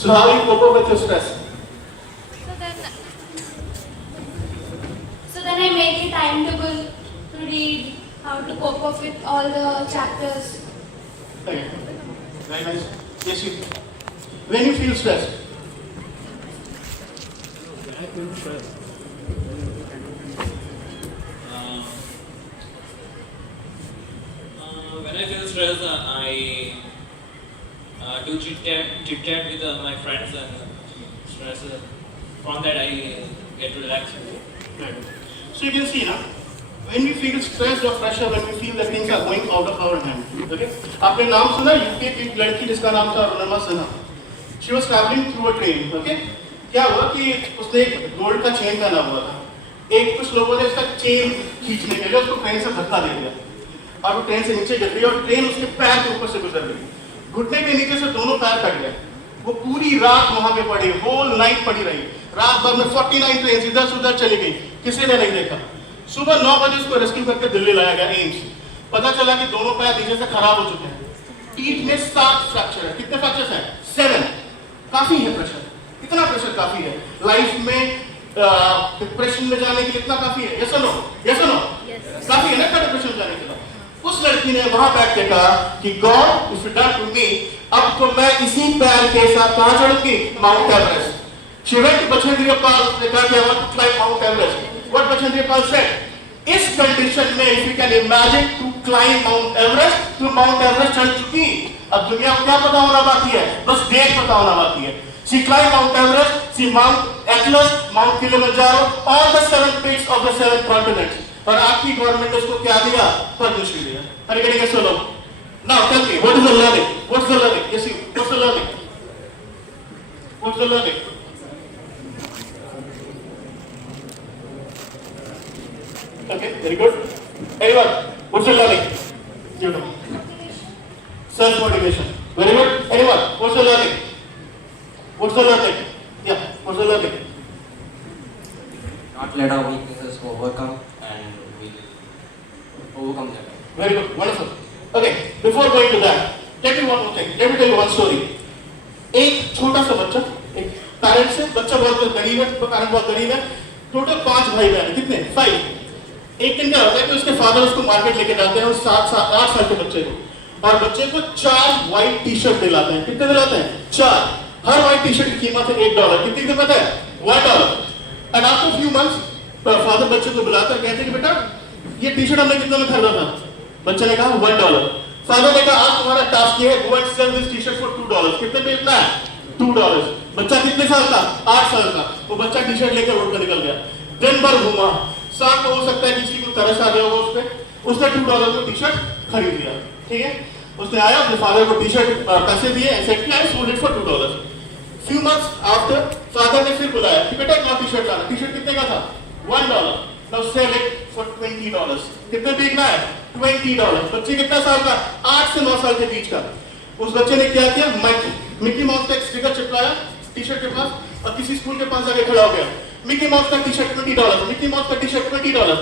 So how you cope up with your stress? So then I make a timetable to read, how to cope up with all the chapters. Okay. Very nice. Yes, you. When you feel stressed. When I feel stressed. When I feel stressed, I do chit chat with my friends and stress. From that, I get relaxed. Right. So you can see now, when we feel stressed or pressure, when we feel that things are going out of our hand. Okay? आपने नाम सुना UP की एक लड़की जिसका नाम था रुनमा Sinha. She was traveling through a train. Okay? क्या हुआ कि उसने एक गोल्ड का चेन पहना हुआ था. एक कुछ लोगों ने उसका चेन खींचने के लिए उसको ट्रेन से धक्का दे दिया. और वो ट्रेन से नीचे गिर गई और ट्रेन उसके पैर के ऊपर से गुजर गई. घुटने के नीचे से दोनों पैर कट गए. वो पूरी रात वहां पे पड़ी, होल नाइट पड़ी रही. रात भर में 49 ट्रेन इधर से उधर चली गई, किसी ने नहीं देखा. सुबह 9 बजे उसको रेस्क्यू करके दिल्ली लाया गया एम्स. पता चला कि दोनों पैर नीचे से खराब हो चुके हैं. टीथ में 7 फ्रैक्चर है. कितने फ्रैक्चर्स हैं? 7. काफी है प्रेशर. इतना प्रेशर काफी है. लाइफ में डिप्रेशन में जाने के लिए इतना काफी है. यस और नो? यस और नो? काफी है ना डिप्रेशन में जाने के लिए. उस लड़की ने वहां बैठ के कहा कि God if you done to me, अब तो मैं इसी पैर के साथ कहां चढ़ूंगी? Mount Everest. She went to Bachendriya Pal, ने कहा कि I want to climb Mount Everest. What Bachendriya Pal said? इस कंडीशन में if you can imagine to climb Mount Everest, तो Mount Everest चढ़ चुकी. अब दुनिया को क्या पता होना बाकी है? बस डेट पता होना बाकी है. She climbed Mount Everest, she Mount Atlas, Mount Kilimanjaro, all the 7 peaks of the 7 continents. और आपकी गवर्नमेंट उसको क्या दिया? परमिशन दिया. Are you getting it, solo? Now tell me, what is the learning? What's the learning? Yes, you. What's the learning? What's the learning? Okay, very good. Anyone? What's the learning? You know. Self-motivation. Very good. Anyone? What's the learning? What's the learning? Yeah, what's the learning? Not let our weaknesses overcome and we overcome them. Very good. Wonderful. Okay, before going to that, let me one more thing. Let me tell you one story. एक छोटा सा बच्चा, एक parents है, बच्चा बहुत गरीब है, पेरेंट बहुत गरीब है. टोटल 5 भाई बहन. कितने? 5. एक दिन क्या होता है कि उसके फादर उसको मार्केट लेके जाते हैं और 8 साल के बच्चे को, और बच्चे को 4 व्हाइट टी शर्ट दिलाते हैं. कितने दिलाते हैं? 4. हर व्हाइट टी शर्ट की कीमत है $1. कितनी कीमत है? $1. And after few months father बच्चे को बुलाता है, कहते हैं कि बेटा ये टी शर्ट हमने कितने में खरीदा था? बच्चे ने कहा $1. फादर ने कहा आज तुम्हारा टास्क ये है, go and sell this T shirt for $2. कितने पे इतना है? $2. बच्चा कितने साल का? 8 साल का. वो बच्चा टी शर्ट लेकर रोड पर निकल गया. दिन भर घूमा. शाम को हो सकता है किसी को तरस आ गया होगा उस पर, उसने $2 में टी शर्ट खरीद लिया. ठीक है, उसने आया अपने फादर को टी शर्ट पैसे दिए, ऐसे sold it for $2. Few months after father ने फिर बुलाया कि बेटा एक टी शर्ट लाना. टी शर्ट कितने का था? $1. Now sell it for $20. कितने बिकना है? $20. बच्चे कितना साल का? 8 से 9 साल के बीच का. उस बच्चे ने क्या किया? मिकी माउस का एक स्टिकर चिपकाया टी शर्ट के पास और किसी स्कूल के पास जाके खड़ा हो गया. मिकी माउस का टी शर्ट $20. मिकी माउस का टी शर्ट $20.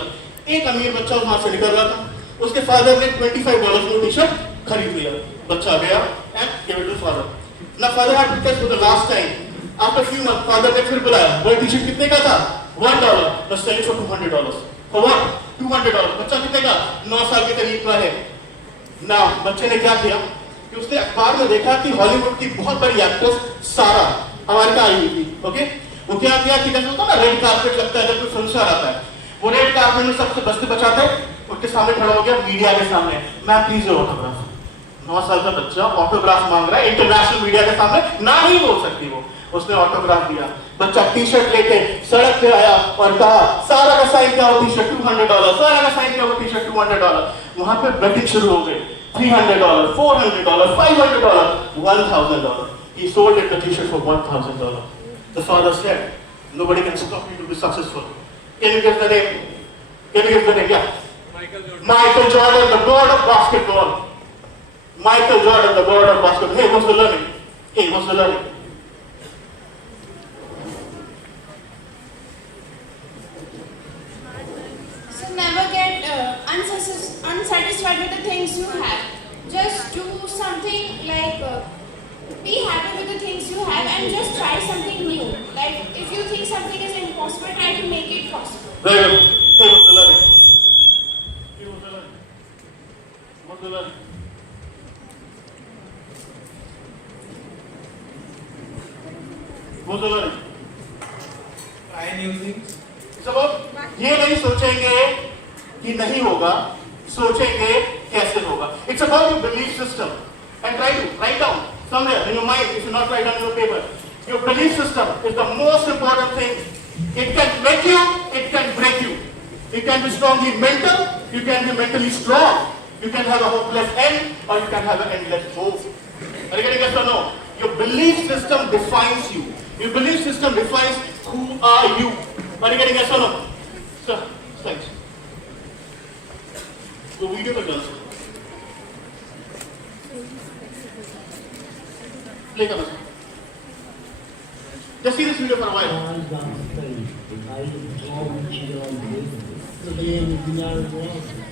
एक अमीर बच्चा वहां से निकल रहा था, उसके फादर ने $25 में टी शर्ट खरीद लिया. बच्चा गया and give it to father. ना father had to taste for the last time. After few month father ने फिर बुलाया. वो टी शर्ट कितने का था? $1. बस sell it for $200. For what? $200. बच्चा कितने का? 9 साल के करीब का है ना. बच्चे ने क्या किया कि उसने अखबार में देखा कि हॉलीवुड की बहुत बड़ी एक्ट्रेस सारा अमेरिका आई हुई थी. ओके, वो क्या किया कि जैसे होता है ना रेड कारपेट लगता है जब कोई फिल्म स्टार आता है, वो रेड कारपेट में सबसे बचते बचाते उसके सामने खड़ा हो गया मीडिया के सामने. Ma'am please your autograph. 9 साल का बच्चा ऑटोग्राफ मांग रहा है इंटरनेशनल मीडिया के सामने, ना नहीं बोल सकती वो. उसने ऑटोग्राफ दिया. बच्चा टी शर्ट लेके सड़क पे आया और कहा सारा का साइन क्या हो टी शर्ट $200. सारा का साइन क्या हो टी शर्ट $200. वहां पे बेटिंग शुरू हो गई. $300, $400, $500, $1,000. He sold it the t-shirt for $1,000. The father said, nobody can stop you to be successful. Can you guess the name? Can you guess the name? Yeah. Michael Jordan, the god of basketball. Michael Jordan, the god of basketball. Hey, what's the learning? Hey, what's the learning? So never get unsatisfied with the things you have. Just do something like be happy with the things you have and possible. Very good. Hey, what's the learning? Hey, what's the learning? What's the learning? What's the learning? Try new things. It's about ये नहीं सोचेंगे कि नहीं होगा, सोचेंगे कैसे होगा. It's about your belief system. And try to write down somewhere in your mind, if you not write down on your paper. Your belief system is the most important thing. It can make you, it can break you. You can be strongly mental, you can be mentally strong. You can have a hopeless end, or you can have an endless hope. Are you getting yes or no? Your belief system defines you. Your belief system defines who are you. Are you getting yes or no? Sir, thanks. The video पर जाना. Play करना. Just see this video for a while.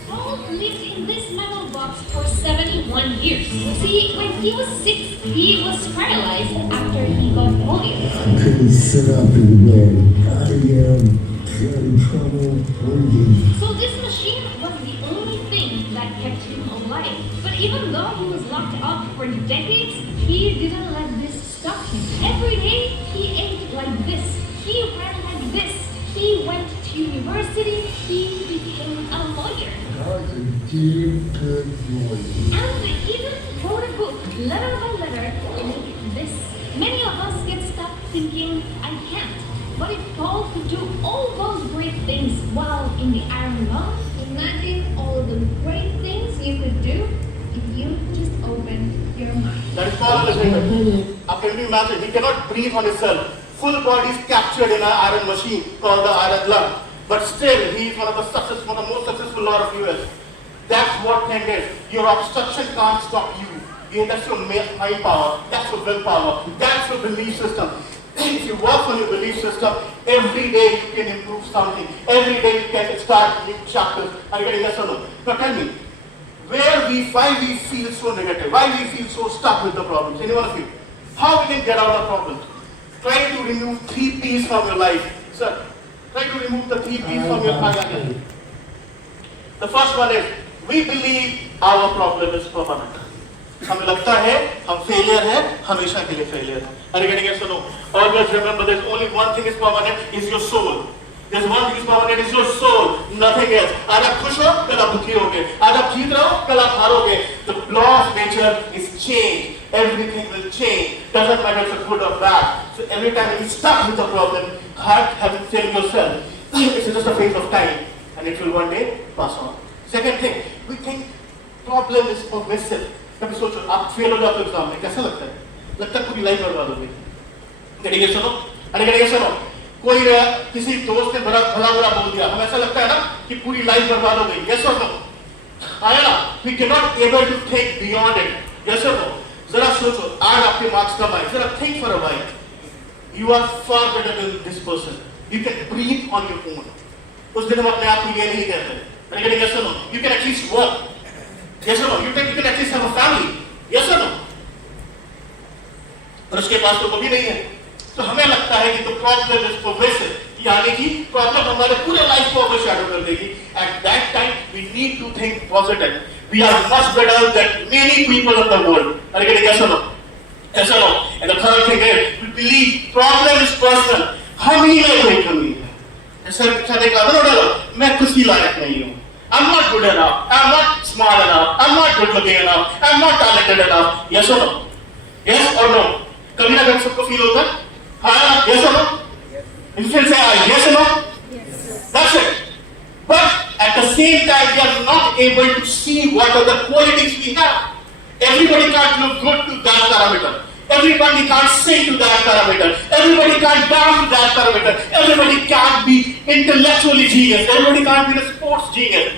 Paul lived in this metal box for 71 years. See, when he was 6, he was paralyzed after he got polio. I couldn't sit up in bed. I had trouble breathing. So this machine was the only thing that kept him alive. But even though he was locked up for decades, he didn't let this stop him. Every day, he ate like this. He ran like this. He went to university. He became a lawyer. God's a damn good lawyer. And he even wrote a book, letter by letter, like this. Many of us get stuck thinking, I can't. But if Paul could do all those great things while in the iron lung, imagine all the great things you could do if you just opened your mind. That is Paul in the paper. Now can you imagine? He cannot breathe on himself. Full body is captured in an iron machine called the iron lung. But still, he is one of the most successful lawyer of US. That's what thing is. Your obstruction can't stop you. Yeah, that's your mind power. That's your willpower. That's your belief system. If you work on your belief system, every day you can improve something. Every day you can start new chapters. Are you getting yes or no? Now tell me, why we feel so negative? Why we feel so stuck with the problems? Any one of you? How we can get out of problems? Try to remove 3 P's from your life. Sir, try to remove the 3 P's from your life. The first one is, we believe our problem is permanent. हमें लगता है हम failure है, हमेशा के लिए failure है. Are you getting yes or no? Always remember, there's only one thing is permanent, is your soul. There's one thing is permanent, is your soul. Nothing else. आज आप खुश हो, कल आप दुखी होगे. आज आप जीत रहे हो, कल आप हारोगे. The law of nature is change. Everything will change. Doesn't matter if it's good or bad. So every time you're stuck with a problem, have tell yourself, it's just a phase of time, and it will one day pass on. Second thing, we think problem is pervasive. कभी सोचो आप fail हो जाते हो exam में, कैसा लगता है? लगता है पूरी लाइफ बर्बाद हो गई. करेंगे सुनो, अरे करेंगे सुनो. कोई किसी दोस्त ने भला बुरा बोल दिया, हमें ऐसा लगता है ना कि पूरी लाइफ बर्बाद हो गई. यस और नो? आया ना? We cannot able to think beyond it. Yes और नो? जरा सोचो, आज आपके मार्क्स कम आए, जरा think for a while. You are far better than this person. You can breathe on your own. उस दिन हम अपने आप को ये नहीं कहते. अरे करेंगे यस और no? You can at least work. Yes or no? You can at least have a family. Yes or no? और उसके पास तो कभी नहीं है. तो हमें लगता है कि तो प्रॉब्लम इज परवेसिव, यानी कि प्रॉब्लम हमारे पूरे लाइफ को ओवरशैडो कर देगी. At that time, we need to think positive. We are much better than many people in the world. Are you getting yes or no? Yes or no? And the third thing is, we believe problem is personal. हम ही में कोई कमी है. ऐसा कहने का मतलब डालो, मैं कुछ ही लायक नहीं हूँ. I'm not good enough. I'm not smart enough. I'm not good looking enough. I'm not talented enough. Yes or no? Yes or no? कभी ना कभी सबको फील होता है. हाँ, yes or no? You can say yes or no? Yes. That's it. But at the same time, we are not able to see what are the qualities we have. Everybody can't look good to that parameter. Everybody can't sing to that parameter. Everybody can't dance to that parameter. Everybody can't be intellectually genius. Everybody can't be the sports genius.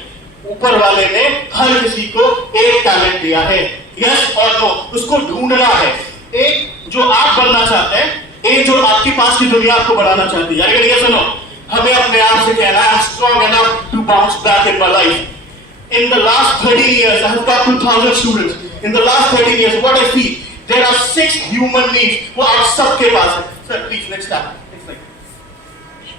ऊपर वाले ने हर किसी को एक talent दिया है. Yes और no? उसको ढूंढना है. एक जो आप बनना चाहते हैं, एक जो आपके पास की दुनिया आपको बढ़ाना चाहती है. यानी यस और नो? हमें अपने आप से कहना है, I'm strong enough to bounce back in my life. In the last 30 years, I have taught 2,000 students. In the last 30 years, what I see, there are 6 human needs वो आप सबके पास है. Sir, please next slide.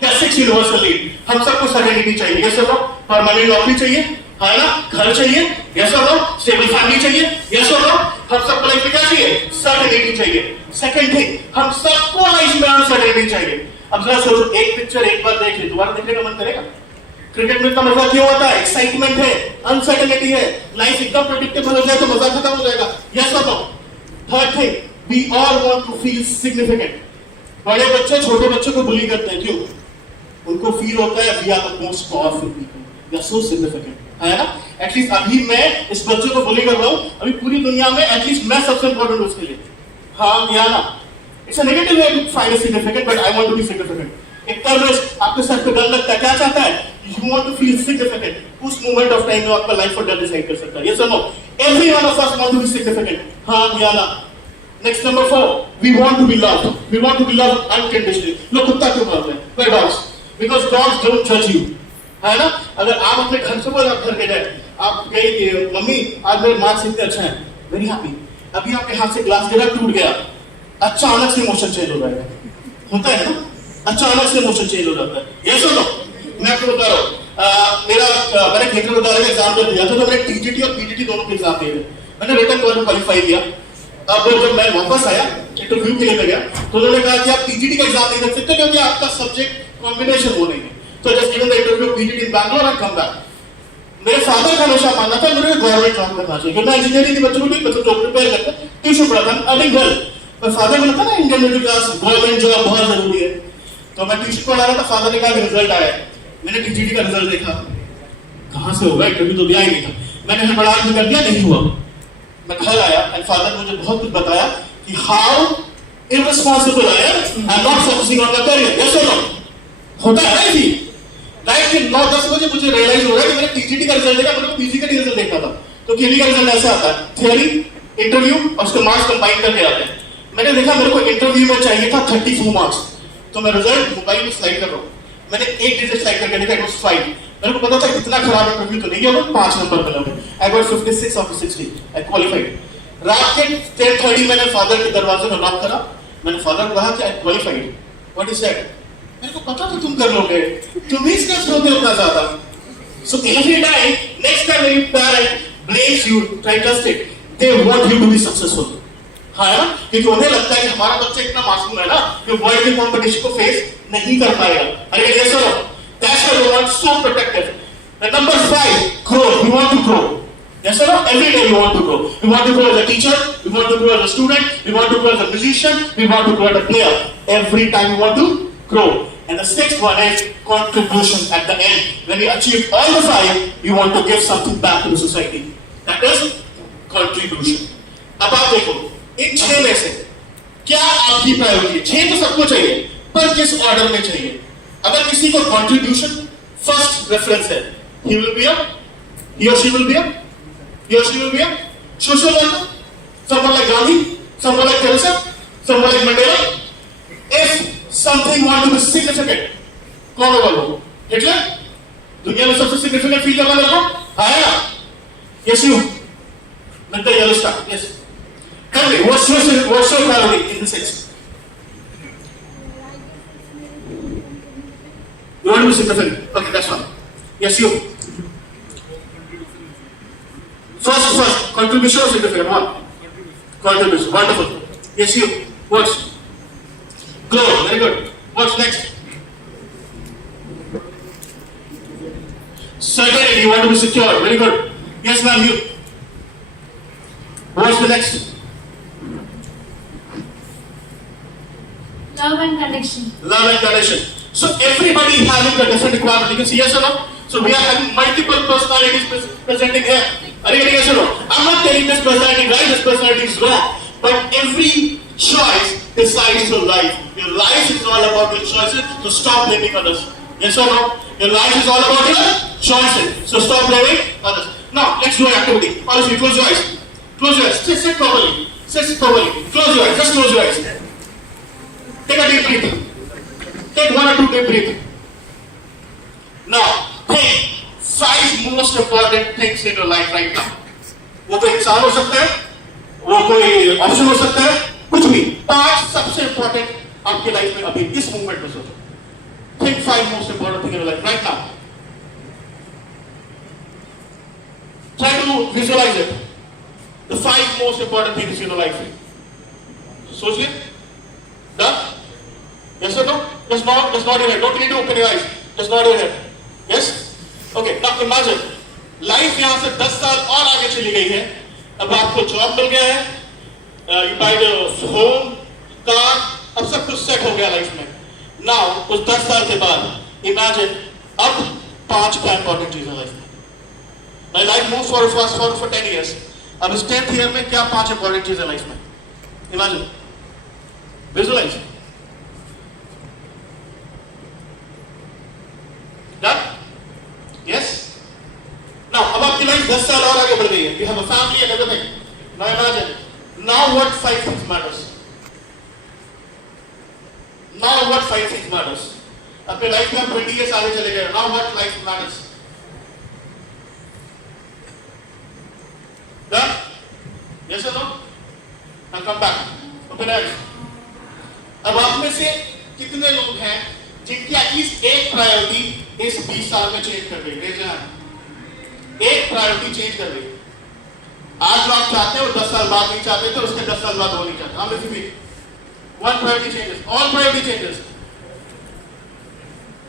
या 6 universal need. हम सबको certainty चाहिए, yes और no? Permanent नौकरी चाहिए, है ना? घर चाहिए, यस और नो? स्टेबल फैमिली चाहिए, यस और नो? हम सबको लाइफ में क्या चाहिए? सर्टेनिटी चाहिए। सेकंड थिंग, हम सबको लाइफ में अनसर्टेनिटी चाहिए। अब जरा सोचो, एक पिक्चर एक बार देख ली, दोबारा देखने का मन करेगा? क्रिकेट में इतना मजा क्यों होता है? एक्साइटमेंट है, अनसर्टेनिटी है। लाइफ एकदम प्रेडिक्टेबल हो जाए तो मजा खत्म हो जाएगा, यस और no? Third thing, we all want to feel significant. बड़े बच्चे छोटे बच्चों को बुली करते हैं, क्यों? उनको फील होता है we are the most powerful people, we are so significant, है ना? एटलीस्ट अभी मैं इस बच्चे को बुली कर रहा हूं, अभी पूरी दुनिया में एटलीस्ट मैं सबसे इंपॉर्टेंट हूं उसके लिए। हाँ या ना? It's a negative way to find significant, but I want to be significant. एक टेररिस्ट आपके सर पे गन लगता है, क्या चाहता है? You want to feel significant. उस मोमेंट ऑफ टाइम में आपका लाइफ और डेथ डिसाइड कर सकता है, यस और no? Every one of us want to be significant, हाँ या ना? Next, number 4, we want to be loved. We want to be loved unconditionally. लोग कुत्ता क्यों बोलते हैं? Why dogs? Because dogs don't judge you. है ना? अगर आप अपने घर से बोले, आप घर के जाए, आप कहे मम्मी आज मेरे मार्क्स इतने अच्छे हैं, वेरी हैप्पी। अभी आपके हाथ से ग्लास गिरा, टूट गया, अचानक से इमोशन चेंज हो जाएगा, होता है ना? अचानक से इमोशन चेंज हो जाता है, यस और नो? मैं आपको बता रहा हूँ, मैंने खिलकर उतारे का एग्जाम दिया था, तो मैंने टीजीटी और पीटीटी दोनों के एग्जाम दिए थे। मैंने रिटर्न क्वालिफाई किया। अब जब मैं वापस आया इंटरव्यू के लिए गया, तो उन्होंने कहा कि आप पीजीटी का एग्जाम नहीं दे सकते क्योंकि आपका सब्जेक्ट कॉम्बिनेशन वो नहीं है। तो just given the interview PGT in Bangalore and come back. मेरे फादर का हमेशा मानना था मुझे गवर्नमेंट जॉब करना चाहिए, क्योंकि मैं इंजीनियरिंग के बच्चों को भी मतलब जॉब प्रिपेयर करता ट्यूशन पढ़ाता था, अर्निंग वेल। पर फादर ने कहा ना Indian middle class government job बहुत जरूरी है, तो मैं ट्यूशन पढ़ा रहा था। फादर ने कहा कि रिजल्ट आया, मैंने टीजीटी का रिजल्ट देखा, कहां से होगा, इंटरव्यू तो दिया ही नहीं था। मैंने बड़ा आदमी कर दिया, नहीं हुआ। मैं घर आया एंड फादर मुझे बहुत कुछ बताया कि how irresponsible I am and not focusing on the career, yes और नो? होता है ना? जी राइट। कि 9-10 बजे मुझे रियलाइज हो रहा है कि मैंने टीजीटी का रिजल्ट देखा, मैंने पीजी का रिजल्ट देखा था। तो केवी का रिजल्ट ऐसे आता है, थ्योरी, इंटरव्यू और उसके मार्क्स कंबाइन करके आते हैं। मैंने देखा मेरे को इंटरव्यू में चाहिए था 34 मार्क्स, तो मैं रिजल्ट मोबाइल में स्लाइड कर रहा हूँ, मैंने एक डिजिट स्लाइड करके देखा, इट वाज 5। मेरे को पता था इतना खराब इंटरव्यू तो नहीं है, 5 नंबर मिले। I got 56 of 60, I qualified. रात के 10:30 मैंने फादर के दरवाजे में नॉक करा, मैंने फादर को कहा कि आई क्वालिफाइड। What is that? मेरे को पता था तुम कर लोगे, तुम ही स्ट्रेस होते हो उतना ज्यादा। So every time, next time when your parent blames you, try to trust it, they want you to be successful, हाँ ना? क्योंकि उन्हें लगता है कि हमारा बच्चा इतना मासूम है ना कि वर्ल्ड के कंपटीशन को फेस नहीं कर पाएगा। अरे यस और no? That's why we want so protective. And number 5, grow. We want to grow. Yes or no? Every day we want to grow. We want to grow as a teacher. We want to grow as a student. We want to grow as a musician. We want to grow as a player. Every time we want to grow. And the 6th one is contribution at the end. When you achieve all the 5, you want to give something back to the society. That is contribution. अब आप देखो, इन 6 में से क्या आपकी priority है? 6 तो सबको चाहिए, पर किस ऑर्डर में चाहिए? अगर किसी को कंट्रीब्यूशन फर्स्ट रेफरेंस है, he or she will be a social worker, someone like Gandhi, someone like Teresa, someone like Mandela. If something want to be significant, कौन होगा वो? हिटलर? दुनिया में सबसे significant फील करना मेरे को आया? Yes you. With the yellow star. Yes. Tell me, what's your priority in the 6? You want to be significant? Okay, that's fine. Yes, you. First, contribution or significant? One. Contribution. Wonderful. Yes, you. What's? Grow. Very good. What's next? Certainty. You want to be secure. Very good. Yes, ma'am. You. What's the next? Love and connection. Love and connection. So everybody is having a different requirement. You can see yes or no? So we are having multiple personalities presenting here. Are you getting yes or no? I'm not telling this personality right, this personality is wrong. But every choice decides your life. Your life is all about your choices, so stop blaming others. Yes or no? Your life is all about your choices, so stop blaming others. Now, let's do an activity. All of you, close your eyes. Close your eyes. Sit properly. Sit properly. Close your eyes. Just close your eyes. Take a deep breath. Take 1 or 2 deep breath. Now, think 5 most important things in your life right now. वो कोई इंसान हो सकता है, वो कोई option हो सकता है, कुछ भी। 5 सबसे इंपॉर्टेंट आपके लाइफ में अभी इस मूवमेंट में सोचो। Think 5 most important things in your life right now. Try to visualize it. The 5 most important things in your life. सोच लिया? Done? Yes or no? Just nod your head. Don't need to open your eyes. Just nod your head. Yes? Okay. Now imagine. Life यहाँ से 10 साल और आगे चली गई है. अब आपको जॉब मिल गया है. You buy the home, car. अब सब कुछ सेट हो गया लाइफ में. Now उस 10 साल के बाद imagine अब 5 क्या इंपॉर्टेंट चीज है लाइफ में. My life moved for 10 years. अब इस 10th year में क्या 5 इंपॉर्टेंट चीज है लाइफ में. Imagine. Visualize. Done? Yes? Now, अब आपकी लाइफ 10 साल और आगे बढ़ गई है. You have a family and everything. Now imagine. Now what 5 things matters? Now what 5 things matters? अपने लाइफ में 20 years आगे चले गए. Now what life matters? Done? Yes or no? Now come back. Open eyes. अब आप में से कितने लोग हैं जिनकी एटलीस्ट एक प्रायोरिटी इस 20 साल में चेंज कर गई? Raise your hand. एक प्रायोरिटी चेंज कर गई. आज जो आप चाहते हैं वो 10 साल बाद नहीं चाहते थे, उसके 10 साल बाद वो नहीं चाहते. हम इसी भी one priority changes, all priority changes,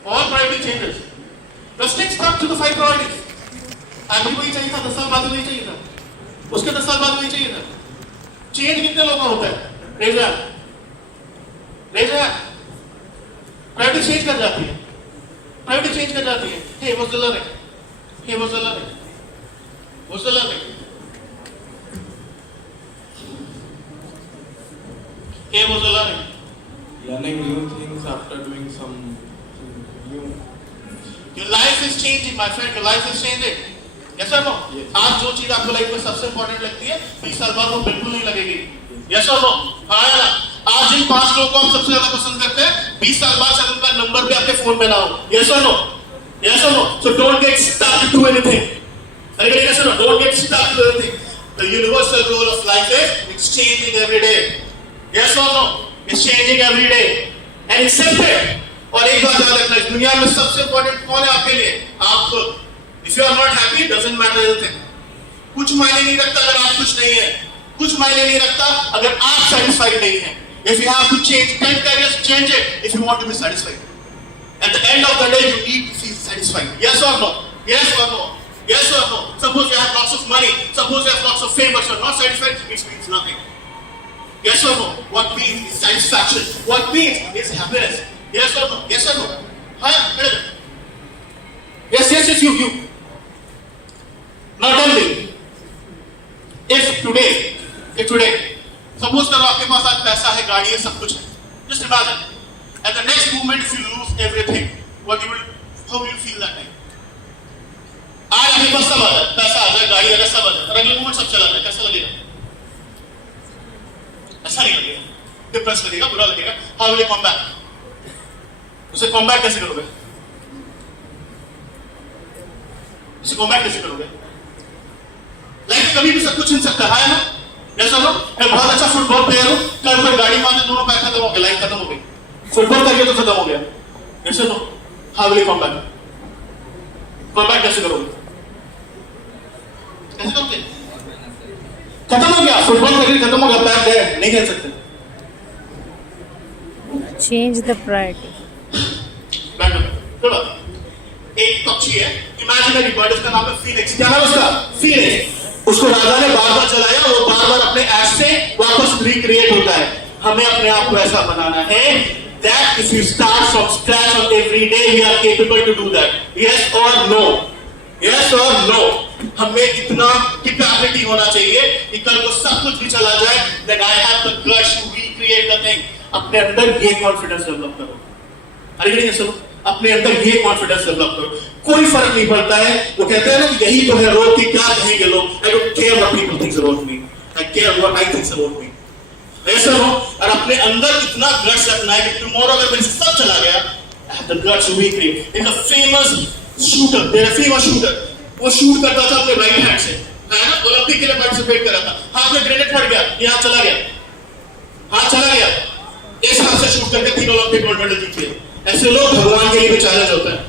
all priority changes. Just stick stuck to the 5 priorities. अभी वही चाहिए था, 10 साल बाद वही चाहिए था, उसके 10 साल बाद वही चाहिए था. चेंज कितने लोगों का होता है? Raise your hand. Raise your hand. Priority change कर जाती है. प्रायोरिटी चेंज कर जाती है. Hey, what's the learning? Hey, what's the learning? What's the learning? Hey, what's the learning? Learning new things after doing some new. Your life is changing, my friend. Your life is changing. Yes or no? Yes. आज जो चीज आपको life में सबसे important लगती है 20 साल बाद वो बिल्कुल नहीं लगेगी. Yes or no? हाँ या ना? आज जिन 5 लोगों को आप सबसे ज्यादा पसंद करते हैं 20 साल बाद शायद उनका नंबर भी आपके फोन में ना हो. Yes or no? Yes or no? So don't get stuck to anything. Anybody yes or no? Don't get stuck to anything. The universal rule of life is it's changing every day. Yes or no? It's changing every day. And accept it. और एक बात याद रखना, इस दुनिया में सबसे important कौन है आपके लिए? आप खुद. If you are not happy, doesn't matter anything. कुछ मायने नहीं रखता अगर आप खुश नहीं है. कुछ मायने नहीं रखता अगर आप satisfied नहीं है. If you have to change 10 careers, change it if you want to be satisfied. At the end of the day, you need to feel satisfied. Yes or no? Yes or no? Yes or no? Suppose you have lots of money. Suppose you have lots of fame, but you are not satisfied. It means nothing. Yes or no? What means is satisfaction. What means is happiness. Yes or no? Yes or no? हाँ, yes, you. Not only. If today, suppose करो आपके पास आज पैसा है, गाड़ी है, सब कुछ है. Just imagine. At the next moment, if you lose everything, how will you feel that time? आज आपके पास सब आ जाए, पैसा आ जाए, गाड़ी आ जाए, सब आ जाए, और अगले मोमेंट सब चला जाए, कैसा लगेगा? ऐसा नहीं लगेगा. डिप्रेस लगेगा, बुरा लगेगा. How will you come back? उसे come back कैसे करोगे? लाइफ में कभी भी सब कुछ छीन सकता है ना? जैसा लो, मैं बहुत अच्छा फुटबॉल प्लेयर हूँ, कल कोई गाड़ी मार दे, दोनों पैर खत्म हो गए, लाइफ खत्म हो गई. फुटबॉल करके तो खत्म हो गया. जैसे लो, how will you come back? Come back कैसे करोगे? कैसे करोगे? खत्म हो गया, फुटबॉल करके खत्म हो गया, पैर गए, नहीं खेल सकते. Change the priority. एक पक्षी है, इमेजिनरी बर्ड, उसका नाम है फीनिक्स. क्या नाम उसका? फीनिक्स. उसको राजा ने बार-बार जलाया, वो बार-बार अपने ऐश से वापस रिक्रिएट होता है. हमें अपने आप को ऐसा बनाना है that if you start from scratch on every day, we are capable to do that. Yes or no? Yes or no? हमें इतना कैपेबिलिटी होना चाहिए कि कल को सब कुछ भी चला जाए, that I have the guts to recreate the thing. अपने अंदर ये कॉन्फिडेंस डेवलप करो. अरे नहीं सुनो, अपने अंदर ये कॉन्फिडेंस डेवलप करो. कोई फर्क नहीं पड़ता है. वो कहते हैं ना कि यही तो है रोड की, क्या कहेंगे लोग. I don't care what people think about me. I care what I think about me. ऐसा हो, और अपने अंदर इतना गट्स रखना है कि टुमारो अगर मेरे सब चला गया, I have the guts to recreate. In the famous shooter, there is a famous shooter. वो शूट करता था अपने राइट हैंड से, है ना? ओलंपिक के लिए पार्टिसिपेट कर रहा था. हाथ में ग्रेनेड पड़ गया, ये हाथ चला गया, हाथ चला गया. इस हाथ से शूट करके 3 ओलंपिक गोल्ड मेडल जीते। ऐसे लोग भगवान के लिए भी चैलेंज होते हैं।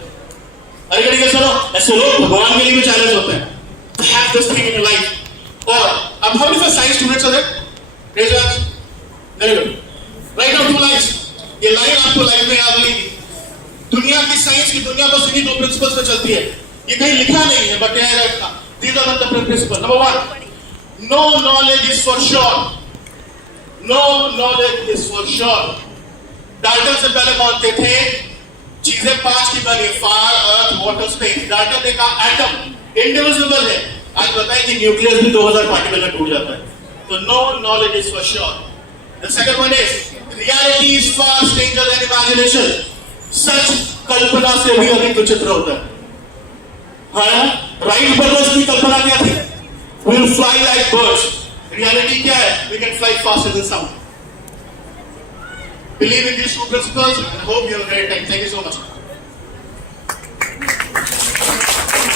अरे कड़ी सुनो, ऐसे लोग भगवान के लिए भी चैलेंज होते हैं। Have this thing in your life. और अब how many science students are there? Raise your hands. Very good. Write down 2 lines. ये लाइन आपको लाइफ में याद रहेगी। दुनिया की साइंस की दुनिया बस इन्हीं 2 प्रिंसिपल्स पे चलती है। ये कहीं लिखा नहीं है, बट याद रखना। These are the principles. Number 1, no knowledge is for sure. No knowledge is for sure. Dalton से पहले मानते थे चीजें 5 की बनी, फायर, अर्थ, वाटर, स्पेस। डाल्टन ने कहा एटम इंडिविजिबल है। आज बताएं कि न्यूक्लियस भी 2000 पार्टिकल में टूट जाता है। तो no knowledge is for sure. The second one is reality is far stranger than imagination. सच कल्पना से भी अधिक विचित्र होता है। हाँ, राइट ब्रदर्स की कल्पना क्या थी? We will fly like birds. Reality क्या है? We can fly faster than sound. Believe in these 2 principles and hope you have a great time. Thank you so much.